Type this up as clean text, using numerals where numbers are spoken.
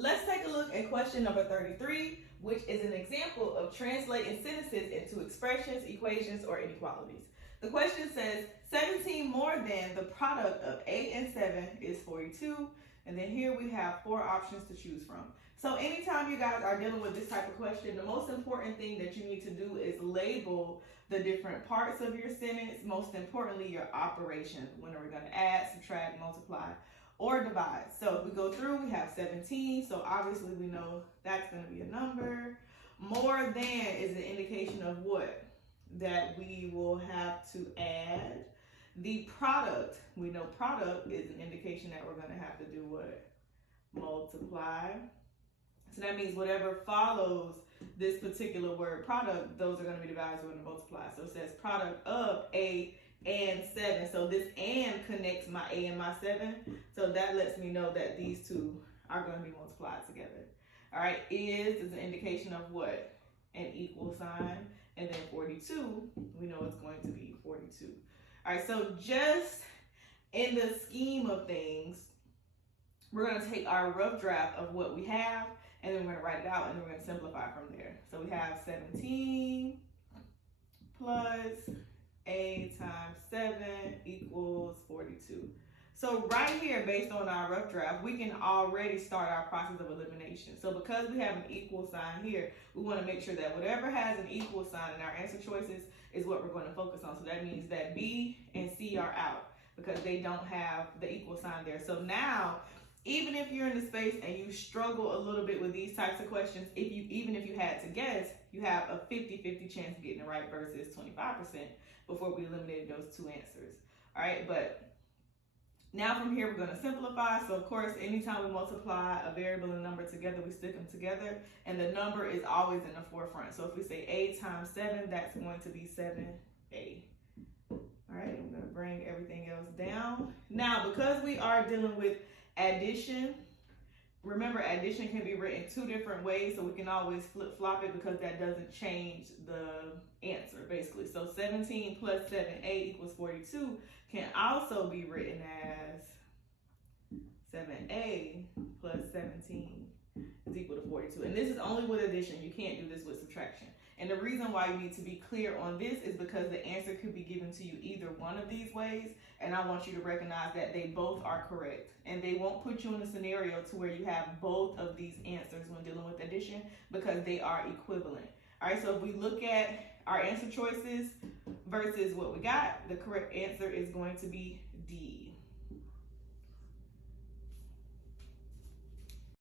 Let's take a look at question number 33, which is an example of translating sentences into expressions, equations, or inequalities. The question says 17 more than the product of 8 and 7 is 42. And then here we have 4 options to choose from. So anytime you guys are dealing with this type of question, the most important thing that you need to do is label the different parts of your sentence, most importantly your operation. When are we going to add, subtract, multiply, or divide? So if we go through, we have 17, so obviously we know that's going to be a number. More than is an indication of what? That we will have to add. The product, we know product is an indication that we're going to have to do what? Multiply. So that means whatever follows this particular word product, those are going to be divided, so we're going to multiply. So it says product of 8 and 7. So this and connects my 8 and my 7. So that lets me know that these two are going to be multiplied together. All right, is an indication of what? An equal sign. And then 42, we know it's going to be 42. All right, so just in the scheme of things, we're going to take our rough draft of what we have, and then we're going to write it out, and then we're going to simplify from there. So we have 17 plus a times 7 equals 42. So right here, based on our rough draft, we can already start our process of elimination. So because we have an equal sign here, we want to make sure that whatever has an equal sign in our answer choices is what we're going to focus on. So that means that B and C are out because they don't have the equal sign there. So now, even if you're in the space and you struggle a little bit with these types of questions, even if you had to guess, you have a 50-50 chance of getting it right versus 25% before we eliminated those two answers. All right, but now from here, we're going to simplify. So of course, anytime we multiply a variable and a number together, we stick them together. And the number is always in the forefront. So if we say a times 7, that's going to be 7a. All right, I'm going to bring everything else down. Now, because we are dealing with addition, remember addition can be written 2 different ways. So we can always flip-flop it because that doesn't change the answer, basically. So 17 plus 7a equals 42 can also be written as 7a plus 17 is equal to 42. And this is only with addition. You can't do this with subtraction. And the reason why you need to be clear on this is because the answer could be given to you either one of these ways. And I want you to recognize that they both are correct. And they won't put you in a scenario to where you have both of these answers when dealing with addition because they are equivalent. All right, so if we look at our answer choices versus what we got, the correct answer is going to be D.